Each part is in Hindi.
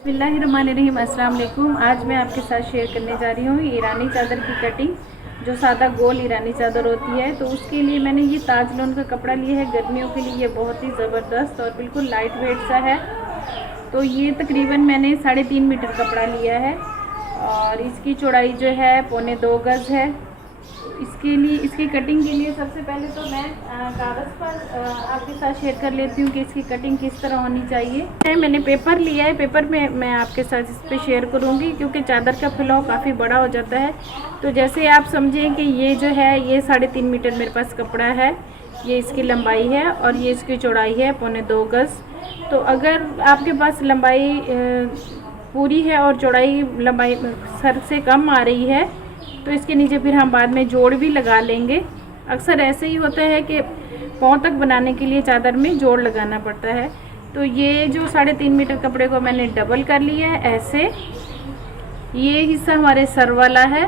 बिस्मिल्लाहिर्रहमानिर्रहीम। अस्सलाम वालेकुम। आज मैं आपके साथ शेयर करने जा रही हूँ ईरानी चादर की कटिंग। जो सादा गोल ईरानी चादर होती है, तो उसके लिए मैंने ये ताज लोन का कपड़ा लिया है। गर्मियों के लिए ये बहुत ही ज़बरदस्त और बिल्कुल लाइट वेट सा है। तो ये तकरीबन मैंने 3.5 मीटर कपड़ा लिया है और इसकी चौड़ाई जो है 1.25 गज़ है। इसके लिए, इसकी कटिंग के लिए सबसे पहले तो मैं कागज़ पर आपके साथ शेयर कर लेती हूँ कि इसकी कटिंग किस तरह होनी चाहिए। मैंने पेपर लिया है, पेपर में मैं आपके साथ इस पर शेयर करूँगी क्योंकि चादर का फैलाव काफ़ी बड़ा हो जाता है। तो जैसे आप समझें कि ये जो है ये 3.5 मीटर मेरे पास कपड़ा है, ये इसकी लंबाई है और ये इसकी चौड़ाई है 1.25 गज़। तो अगर आपके पास लंबाई पूरी है और चौड़ाई लंबाई सर से कम आ रही है तो इसके नीचे फिर हम बाद में जोड़ भी लगा लेंगे। अक्सर ऐसे ही होता है कि पाँव तक बनाने के लिए चादर में जोड़ लगाना पड़ता है। तो ये जो 3.5 मीटर कपड़े को मैंने डबल कर लिया है ऐसे। ये हिस्सा हमारे सर वाला है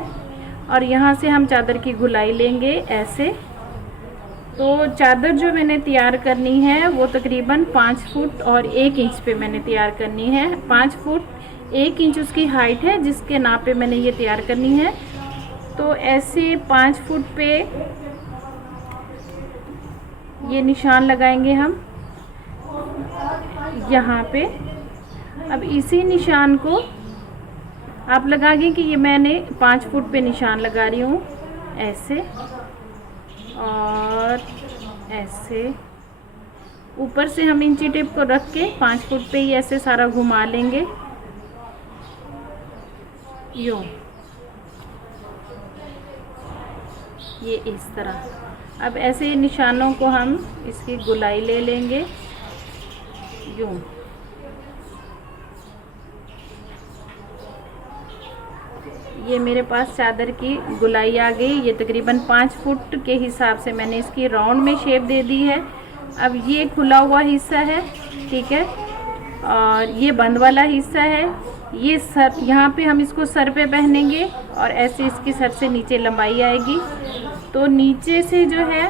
और यहाँ से हम चादर की गुलाई लेंगे ऐसे। तो चादर जो मैंने तैयार करनी है वो तकरीबन 5 फुट और 1 इंच पे मैंने तैयार करनी है। 5 फुट 1 इंच उसकी हाइट है जिसके नाप पे मैंने ये तैयार करनी है। तो ऐसे 5 फुट पे ये निशान लगाएंगे हम यहाँ पे। अब इसी निशान को आप लगाएंगे कि ये मैंने 5 फुट पे निशान लगा रही हूँ ऐसे और ऐसे। ऊपर से हम इंची टेप को रख के 5 फुट पे ही ऐसे सारा घुमा लेंगे यूँ, ये इस तरह। अब ऐसे निशानों को हम इसकी गुलाई ले लेंगे यूँ। ये मेरे पास चादर की गुलाई आ गई। ये तकरीबन 5 फुट के हिसाब से मैंने इसकी राउंड में शेप दे दी है। अब ये खुला हुआ हिस्सा है, ठीक है, और ये बंद वाला हिस्सा है। ये सर, यहाँ पे हम इसको सर पे पहनेंगे और ऐसे इसकी सर से नीचे लंबाई आएगी। तो नीचे से जो है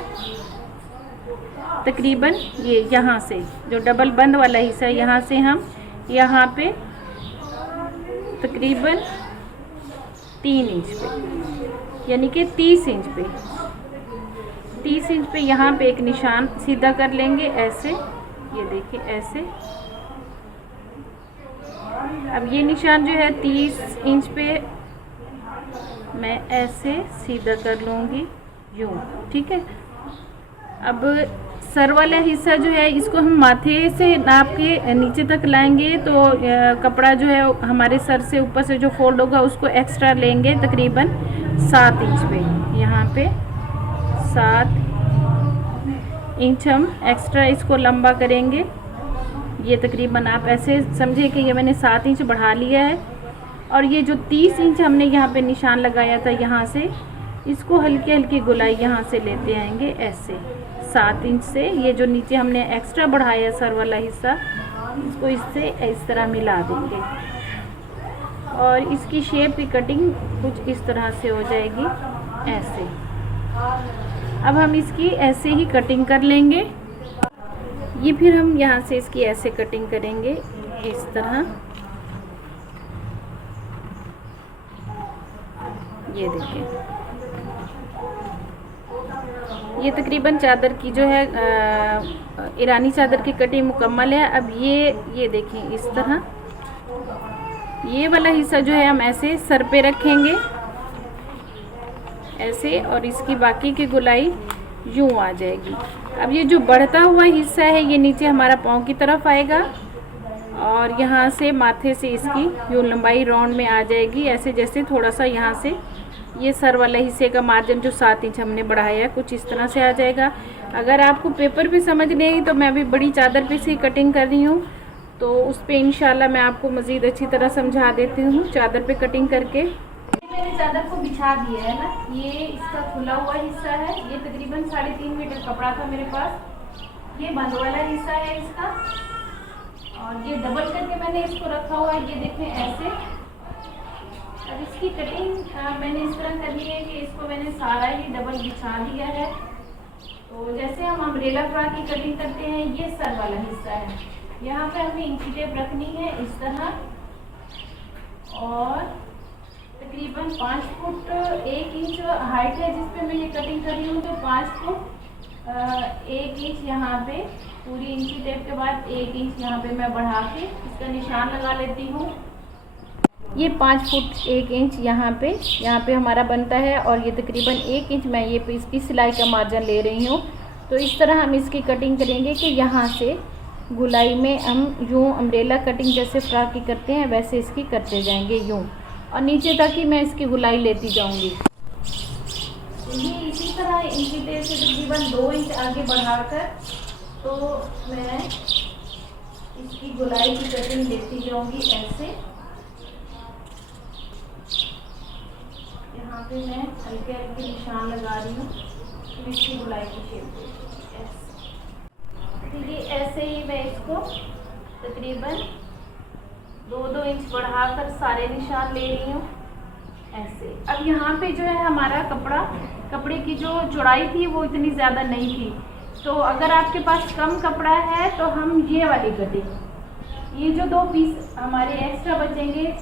तकरीबन ये यहाँ से जो डबल बंद वाला हिस्सा है, यहाँ से हम यहाँ पे तकरीबन 3 इंच पे, यानी कि 30 इंच पे, 30 इंच पे यहाँ पे एक निशान सीधा कर लेंगे ऐसे। ये देखिए ऐसे। अब ये निशान जो है 30 इंच पे मैं ऐसे सीधा कर लूँगी यूँ, ठीक है। अब सर वाला हिस्सा जो है इसको हम माथे से नाप के नीचे तक लाएंगे। तो कपड़ा जो है हमारे सर से ऊपर से जो फोल्ड होगा उसको एक्स्ट्रा लेंगे तकरीबन 7 इंच पे। यहाँ पे 7 इंच हम एक्स्ट्रा इसको लंबा करेंगे। ये तकरीबन आप ऐसे समझे कि ये मैंने 7 इंच बढ़ा लिया है। और ये जो 30 इंच हमने यहाँ पे निशान लगाया था, यहाँ से इसको हल्की हल्की गुलाई यहाँ से लेते आएंगे ऐसे 7 इंच से। ये जो नीचे हमने एक्स्ट्रा बढ़ाया सर वाला हिस्सा, इसको इससे इस तरह मिला देंगे और इसकी शेप की कटिंग कुछ इस तरह से हो जाएगी ऐसे। अब हम इसकी ऐसे ही कटिंग कर लेंगे। ये फिर हम यहाँ से इसकी ऐसे कटिंग करेंगे इस तरह। ये देखिए, ये तकरीबन चादर की जो है ईरानी चादर की कटिंग मुकम्मल है। अब ये देखिए इस तरह। ये वाला हिस्सा जो है हम ऐसे सर पे रखेंगे ऐसे और इसकी बाकी की गुलाई यूँ आ जाएगी। अब ये जो बढ़ता हुआ हिस्सा है ये नीचे हमारा पाँव की तरफ आएगा और यहाँ से माथे से इसकी यूँ लंबाई राउंड में आ जाएगी ऐसे। जैसे थोड़ा सा यहाँ से ये सर वाला हिस्से का मार्जिन जो 7 इंच हमने बढ़ाया है कुछ इस तरह से आ जाएगा। अगर आपको पेपर पे समझ नहीं आई तो मैं अभी बड़ी चादर पे से कटिंग कर रही हूँ, तो उस पर इंशाल्लाह मैं आपको मज़ीद अच्छी तरह समझा देती हूँ चादर पे कटिंग करके। मैंने चादर को बिछा दिया है ना, ये इसका खुला हुआ हिस्सा है। ये तकरीबन 3.5 मीटर कपड़ा था मेरे पास। ये बंद वाला हिस्सा है इसका और ये डबल करके मैंने इसको रखा हुआ है, ये देखें ऐसे। अब इसकी कटिंग मैंने इस तरह करनी है कि इसको मैंने सारा ही डबल बिछा दिया है। तो जैसे हम अम्ब्रेला फ्रॉक की कटिंग करते हैं, ये सर वाला हिस्सा है। यहाँ पे हमें इंची टेप रखनी है इस तरह और तकरीबन 5 फुट 1 इंच हाइट है जिस पे मैं ये कटिंग कर रही हूँ। तो 5 फुट 1 इंच यहाँ पे पूरी इंची टेप के बाद 1 इंच यहाँ पे मैं बढ़ा के इसका निशान लगा लेती हूँ। ये 5 फुट 1 इंच यहाँ पे हमारा बनता है और ये तकरीबन 1 इंच मैं ये इसकी सिलाई का मार्जिन ले रही हूँ। तो इस तरह हम इसकी कटिंग करेंगे कि यहाँ से गुलाई में हम यूँ अम्ब्रेला कटिंग जैसे फ्रॉक की करते हैं वैसे इसकी करते जाएंगे यूँ, और नीचे तक ही मैं इसकी गुलाई लेती जाऊँगी। ये इसी तरह इंची टेप से तकरीबन 2 इंच आगे बढ़ाकर तो मैं इसकी गुलाई की कटिंग लेती जाऊँगी। ऐसे यहाँ पे मैं हल्के हल्के निशान लगा रही हूँ फिर इसकी गुलाई की शेप देती हूँ। ठीक है, ऐसे ही मैं इसको तकरीबन 2-2 इंच बढ़ाकर सारे निशान ले रही हूँ ऐसे। अब यहाँ पे जो है हमारा कपड़े की जो चौड़ाई थी वो इतनी ज़्यादा नहीं थी, तो अगर आपके पास कम कपड़ा है तो हम ये वाली कटिंग, ये जो 2 पीस हमारे एक्स्ट्रा बचेंगे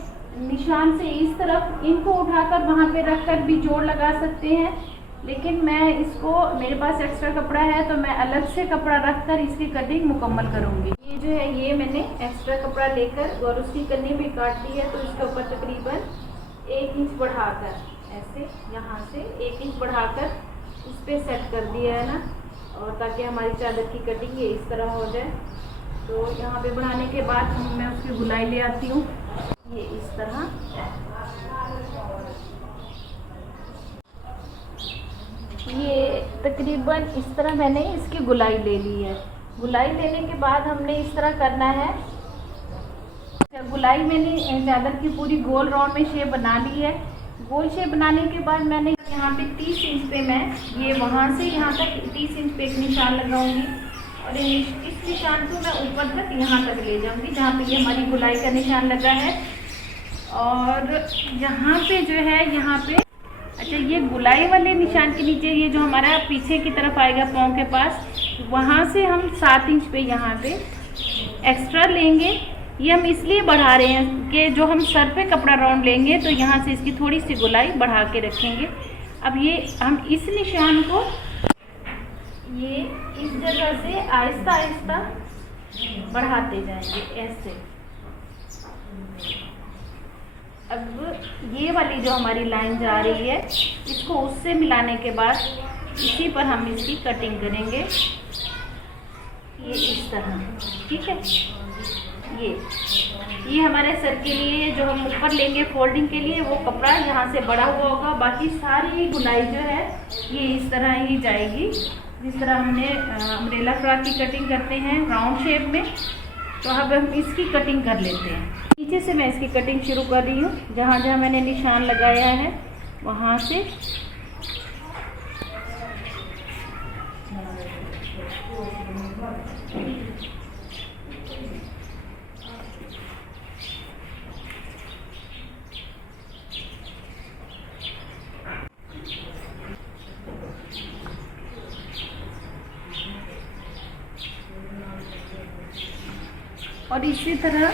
निशान से इस तरफ, इनको उठाकर वहाँ पे रखकर भी जोड़ लगा सकते हैं। लेकिन मैं इसको, मेरे पास एक्स्ट्रा कपड़ा है तो मैं अलग से कपड़ा रखकर इसकी कटिंग मुकम्मल करूँगी। ये जो है ये मैंने एक्स्ट्रा कपड़ा लेकर और उसकी कन्नी भी काट ली है। तो इसके ऊपर तकरीबन 1 इंच बढ़ाकर ऐसे यहाँ से 1 इंच बढ़ाकर इस पर सेट कर दिया है ना, और ताकि हमारी चादर की कटिंग ये इस तरह हो जाए। तो यहाँ पे बढ़ाने के बाद मैं उसकी गुलाई ले आती हूँ ये इस तरह। ये तकरीबन इस तरह मैंने इसकी गुलाई ले ली है। गुलाई लेने के बाद हमने इस तरह करना है, गुलाई मैंने चादर की पूरी गोल राउंड में शेप बना ली है। गोल शेप बनाने के बाद मैंने यहाँ पे 30 इंच पे मैं ये वहाँ से यहाँ तक 30 इंच पे एक निशान लगाऊंगी और इस निशान को मैं ऊपर तक यहाँ तक ले जाऊंगी जहाँ पे ये हमारी गुलाई का निशान लगा है। और यहाँ पे जो है यहाँ पे अच्छा, ये गुलाई वाले निशान के नीचे ये जो हमारा पीछे की तरफ आएगा पाँव के पास, वहाँ से हम 7 इंच पे यहाँ पे एक्स्ट्रा लेंगे। ये हम इसलिए बढ़ा रहे हैं कि जो हम सर पे कपड़ा राउंड लेंगे तो यहाँ से इसकी थोड़ी सी गुलाई बढ़ा के रखेंगे। अब ये हम इस निशान को ये इस जगह से आहिस्ता आहिस्ता बढ़ाते जाएंगे ऐसे। अब ये वाली जो हमारी लाइन जा रही है इसको उससे मिलाने के बाद इसी पर हम इसकी कटिंग करेंगे ये इस तरह। ठीक है, ये हमारे सर के लिए जो हम ऊपर लेंगे फोल्डिंग के लिए वो कपड़ा यहाँ से बड़ा हुआ होगा। बाकी सारी गुलाई जो है ये इस तरह ही जाएगी जिस तरह हमने अम्ब्रेला फ्रॉक की कटिंग करते हैं राउंड शेप में। तो अब हम इसकी कटिंग कर लेते हैं। नीचे से मैं इसकी कटिंग शुरू कर रही हूँ, जहाँ जहाँ मैंने निशान लगाया है वहाँ से और इसी तरह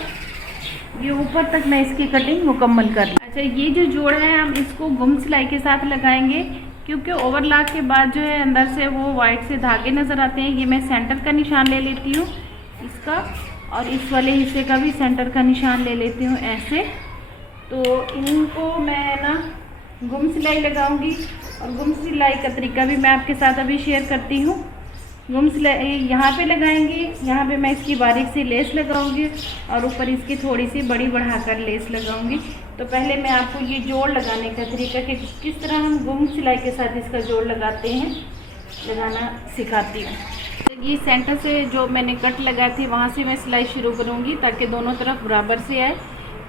ये ऊपर तक मैं इसकी कटिंग मुकम्मल कर लूँ। अच्छा, ये जो जोड़ है हम इसको गुम सिलाई के साथ लगाएंगे क्योंकि ओवरलॉक के बाद जो है अंदर से वो वाइट से धागे नज़र आते हैं। ये मैं सेंटर का निशान ले लेती हूँ इसका, और इस वाले हिस्से का भी सेंटर का निशान ले लेती हूँ ऐसे। तो इनको मैं ना गुम सिलाई लगाऊंगी और गुम सिलाई का तरीका भी मैं आपके साथ अभी शेयर करती हूँ। गुम सिलाई यहाँ पे लगाएंगे, यहाँ पे मैं इसकी बारीक सी लेस लगाऊंगी और ऊपर इसकी थोड़ी सी बड़ी बढ़ाकर लेस लगाऊंगी। तो पहले मैं आपको ये जोड़ लगाने का तरीका कि किस तरह हम गुम सिलाई के साथ इसका जोड़ लगाते हैं लगाना सिखाती हूँ। तो ये सेंटर से जो मैंने कट लगाई थी वहाँ से मैं सिलाई शुरू करूँगी ताकि दोनों तरफ बराबर से आए।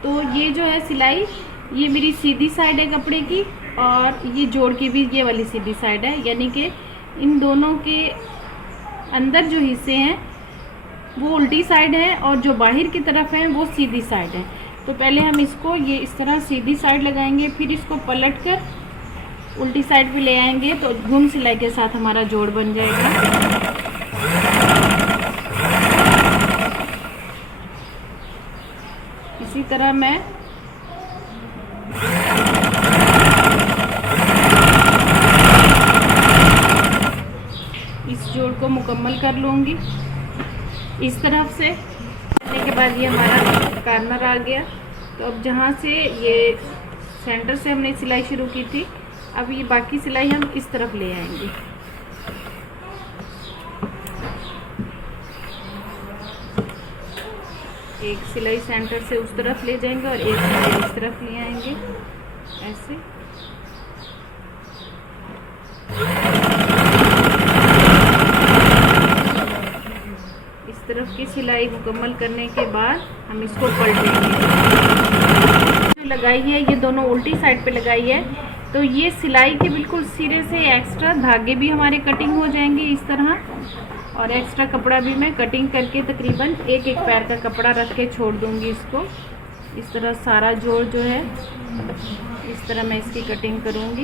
तो ये जो है सिलाई ये मेरी सीधी साइड है कपड़े की और ये जोड़ की भी ये वाली सीधी साइड है, यानी कि इन दोनों के अंदर जो हिस्से हैं वो उल्टी साइड है और जो बाहर की तरफ है वो सीधी साइड है। तो पहले हम इसको ये इस तरह सीधी साइड लगाएंगे, फिर इसको पलट कर उल्टी साइड पे ले आएंगे तो घूम सिलाई के साथ हमारा जोड़ बन जाएगा। इसी तरह मैं इस जोड़ को मुकम्मल कर लूँगी इस तरफ से। करने के बाद ये हमारा कार्नर आ गया। तो अब जहाँ से ये सेंटर से हमने सिलाई शुरू की थी, अब ये बाकी सिलाई हम इस तरफ ले आएंगे। एक सिलाई सेंटर से उस तरफ ले जाएंगे और एक सिलाई इस तरफ ले आएंगे ऐसे। इस तरफ की सिलाई मुकम्मल करने के बाद हम इसको पलटेंगे। जो लगाई है ये दोनों उल्टी साइड पे लगाई है, तो ये सिलाई के बिल्कुल सिरे से एक्स्ट्रा धागे भी हमारे कटिंग हो जाएंगे इस तरह। और एक्स्ट्रा कपड़ा भी मैं कटिंग करके तकरीबन एक एक पैर का कपड़ा रख के छोड़ दूंगी इसको। इस तरह सारा जोड़ जो है इस तरह मैं इसकी कटिंग करूंगी।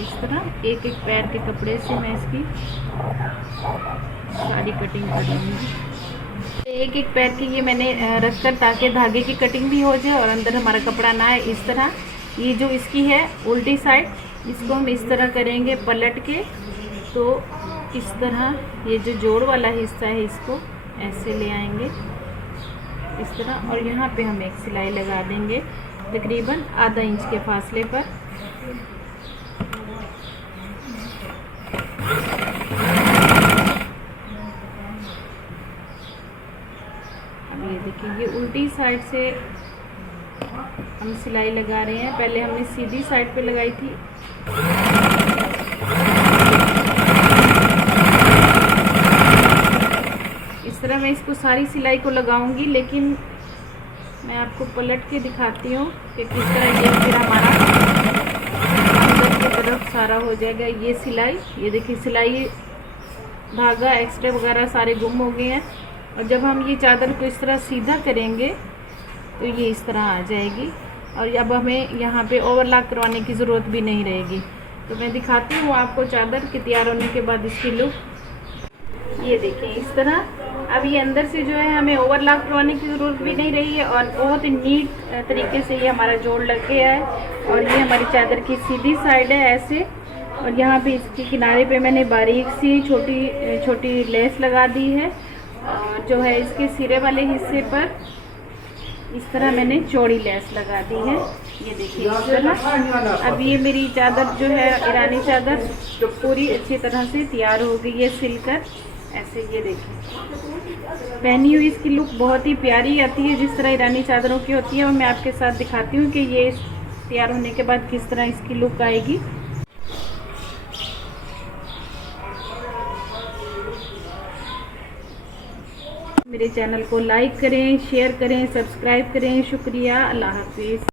इस तरह एक एक पैर के कपड़े से मैं इसकी सारी कटिंग कर लूँगी। एक एक पैर की ये मैंने रख कर ताकि धागे की कटिंग भी हो जाए और अंदर हमारा कपड़ा ना आए। इस तरह ये जो इसकी है उल्टी साइड, इसको हम इस तरह करेंगे पलट के। तो इस तरह ये जो जोड़ वाला हिस्सा है इसको ऐसे ले आएंगे इस तरह, और यहाँ पे हम एक सिलाई लगा देंगे तकरीबन आधा इंच के फासले पर। अब ये देखिए ये उल्टी साइड से हम सिलाई लगा रहे हैं। पहले हमने सीधी साइड पे लगाई थी। इस तरह मैं इसको सारी सिलाई को लगाऊंगी, लेकिन मैं आपको पलट के दिखाती हूँ कि किस तरह ये फिर हमारा अंदर की तरफ सारा हो जाएगा। ये सिलाई, ये देखिए सिलाई धागा एक्स्ट्रा वगैरह सारे गुम हो गए हैं। और जब हम ये चादर को इस तरह सीधा करेंगे तो ये इस तरह आ जाएगी। और अब हमें यहाँ पे ओवरलॉक करवाने की ज़रूरत भी नहीं रहेगी। तो मैं दिखाती हूँ आपको चादर के तैयार होने के बाद इसकी लुक। ये देखिए इस तरह अब ये अंदर से जो है हमें ओवरलॉक करवाने की ज़रूरत भी नहीं रही है और बहुत ही नीट तरीके से ये हमारा जोड़ लग गया है। और ये हमारी चादर की सीधी साइड है ऐसे। और यहाँ पे इसके किनारे पे मैंने बारीक सी छोटी छोटी लेस लगा दी है। और जो है इसके सिरे वाले हिस्से पर इस तरह मैंने चौड़ी लेस लगा दी है। ये देखिए इस तरह। अब ये मेरी चादर जो है ईरानी चादर पूरी अच्छी तरह से तैयार हो गई है सिलकर ऐसे। ये देखिए पहनी हुई इसकी लुक बहुत ही प्यारी आती है जिस तरह ईरानी चादरों की होती है। और मैं आपके साथ दिखाती हूँ कि ये तैयार होने के बाद किस तरह इसकी लुक आएगी। मेरे चैनल को लाइक करें, शेयर करें, सब्सक्राइब करें। शुक्रिया। अल्लाह हाफिज़।